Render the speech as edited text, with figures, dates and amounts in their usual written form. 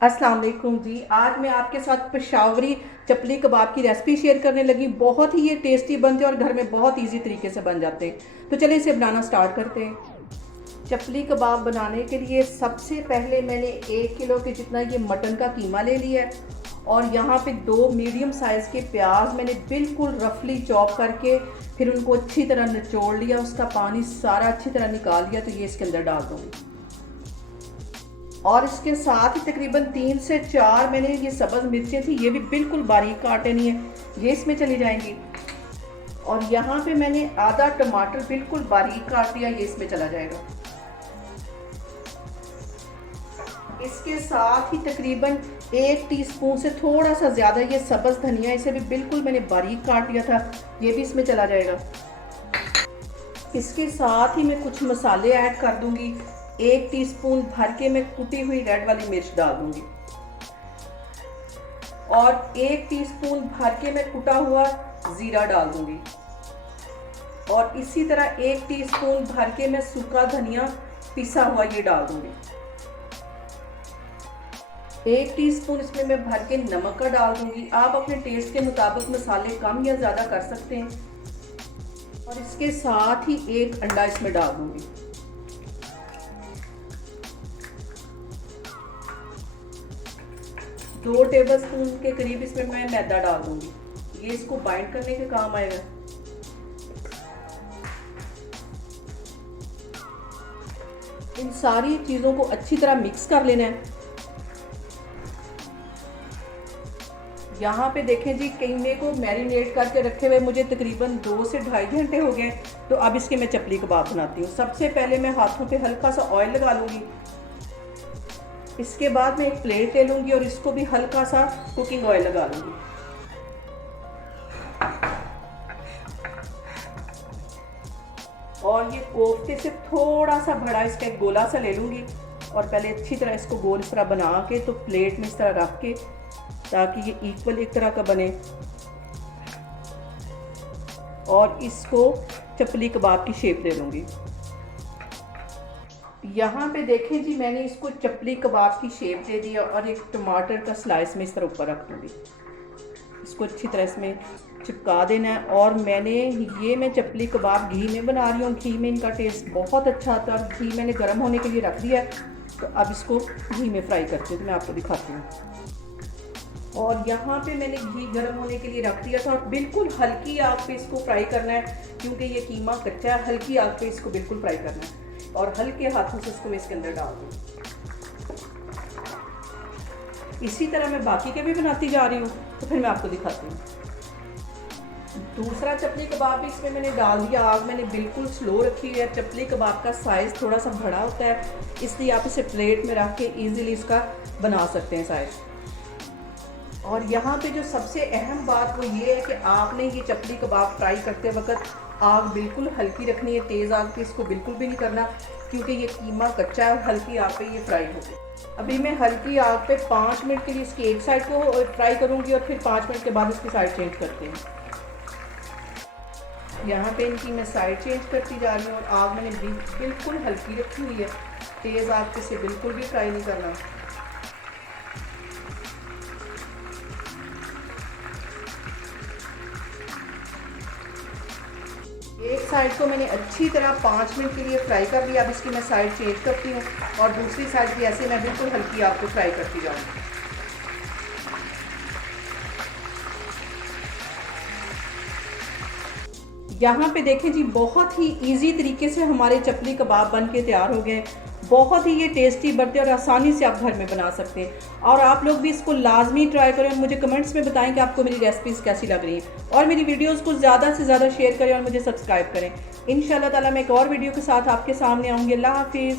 अस्सलाम वालेकुम जी। आज मैं आपके साथ पेशावरी चपली कबाब की रेसिपी शेयर करने लगी। बहुत ही ये टेस्टी बनते हैं और घर में बहुत इजी तरीके से बन जाते हैं। तो चलिए इसे बनाना स्टार्ट करते हैं। चपली कबाब बनाने के लिए सबसे पहले मैंने 1 किलो के जितना ये मटन का कीमा ले लिया है और यहाँ पे 2 मीडियम साइज़ के प्याज मैंने बिल्कुल रफली चॉप करके फिर उनको अच्छी तरह निचोड़ लिया, उसका पानी सारा अच्छी तरह निकाल लिया। तो ये इसके अंदर डाल दूँगी और इसके साथ ही तकरीबन 3 से 4 मैंने ये सब्ज़ मिर्चें थी, ये भी बिल्कुल बारीक काटे नहीं है, ये इसमें चली जाएंगी। और यहाँ पे मैंने आधा टमाटर बिल्कुल बारीक काट दिया, ये इसमें चला जाएगा। इसके साथ ही तकरीबन 1 टीस्पून से थोड़ा सा ज़्यादा ये सब्ज़ धनिया, इसे भी बिल्कुल मैंने बारीक काट लिया था, ये भी इसमें चला जाएगा। इसके साथ ही मैं कुछ मसाले ऐड कर दूंगी। 1 टीस्पून भर के मैं कुटी हुई रेड वाली मिर्च डाल दूंगी और 1 टीस्पून भर के मैं कुटा हुआ ज़ीरा डाल दूंगी और इसी तरह 1 टीस्पून भर के मैं सूखा धनिया पिसा हुआ ये डाल दूंगी। 1 टीस्पून इसमें मैं भर के नमक का डाल दूंगी। आप अपने टेस्ट के मुताबिक मसाले कम या ज़्यादा कर सकते हैं। और इसके साथ ही 1 अंडा इसमें डाल दूंगी। दो टेबलस्पून के करीब इसमें मैं मैदा डाल दूंगी, ये इसको बाइंड करने के काम आएगा। इन सारी चीज़ों को अच्छी तरह मिक्स कर लेना है। यहाँ पे देखें जी, कीमे को मैरिनेट करके रखे हुए मुझे तकरीबन 2 से ढाई घंटे हो गए। तो अब इसके मैं चपली कबाब बनाती हूँ। सबसे पहले मैं हाथों पे हल्का सा ऑयल लगा लूँगी। इसके बाद मैं एक प्लेट ले लूँगी और इसको भी हल्का सा कुकिंग ऑयल लगा लूँगी। और ये कोफ्ते से थोड़ा सा बड़ा इसका एक गोला सा ले लूँगी और पहले अच्छी तरह इसको गोल इस तरह बना के तो प्लेट में इस तरह रख के, ताकि ये इक्वल एक तरह का बने। और इसको चपली कबाब की शेप दे लूँगी। यहाँ पे देखें जी, मैंने इसको चपली कबाब की शेप दे दी और एक टमाटर का स्लाइस में इस तरह ऊपर रख दूँगी। इसको अच्छी तरह इसमें चिपका देना है। और मैं चपली कबाब घी में बना रही हूँ। घी में इनका टेस्ट बहुत अच्छा आता है। घी मैंने गर्म होने के लिए रख दिया है, तो अब इसको घी में फ्राई करती हूँ। तो मैं आपको दिखाती हूँ। और यहाँ पे मैंने घी गर्म होने के लिए रख दिया था और बिल्कुल हल्की आग पे इसको फ्राई करना है, क्योंकि ये कीमा कच्चा है। हल्की आग पे इसको बिल्कुल फ्राई करना है और हल्के हाथों से इसको मैं इसके अंदर डाल दूँ। इसी तरह मैं बाकी के भी बनाती जा रही हूँ, तो फिर मैं आपको दिखाती हूँ। दूसरा चपली कबाब भी इसमें मैंने डाल दिया। आग मैंने बिल्कुल स्लो रखी है। चपली कबाब का साइज़ थोड़ा सा बड़ा होता है, इसलिए आप इसे प्लेट में रख के ईजिली इसका बना सकते हैं साइज़। और यहाँ पे जो सबसे अहम बात वो ये है कि आपने ये चपली कबाब फ्राई करते वक्त आग बिल्कुल हल्की रखनी है। तेज़ आग पे इसको बिल्कुल भी नहीं करना, क्योंकि ये कीमा कच्चा है और हल्की आग पे ये फ्राई होगी। अभी मैं हल्की आग पे 5 मिनट के लिए इसकी एक साइड को फ्राई करूँगी और फिर 5 मिनट के बाद इसकी साइड चेंज करते हैं। यहाँ पे इनकी मैं साइड चेंज करती जा रही हूँ और आग मैंने बिल्कुल हल्की रखी हुई है। तेज़ आग पे इसे बिल्कुल भी फ्राई नहीं करना। एक साइड को मैंने अच्छी तरह 5 मिनट के लिए फ्राई कर लिया। अब इसकी मैं साइड चेंज करती हूँ और दूसरी साइड भी ऐसे मैं बिल्कुल हल्की आग पे फ्राई करती जाऊँगी। यहाँ पे देखें जी, बहुत ही इजी तरीके से हमारे चपली कबाब बन के तैयार हो गए। बहुत ही ये टेस्टी बनते हैं और आसानी से आप घर में बना सकते हैं। और आप लोग भी इसको लाजमी ट्राई करें और मुझे कमेंट्स में बताएं कि आपको मेरी रेसिपीज़ कैसी लग रही हैं। और मेरी वीडियोस को ज़्यादा से ज़्यादा शेयर करें और मुझे सब्सक्राइब करें। इंशाल्लाह ताला मैं एक और वीडियो के साथ आपके सामने आऊँगी। अल्लाह हाफिज़।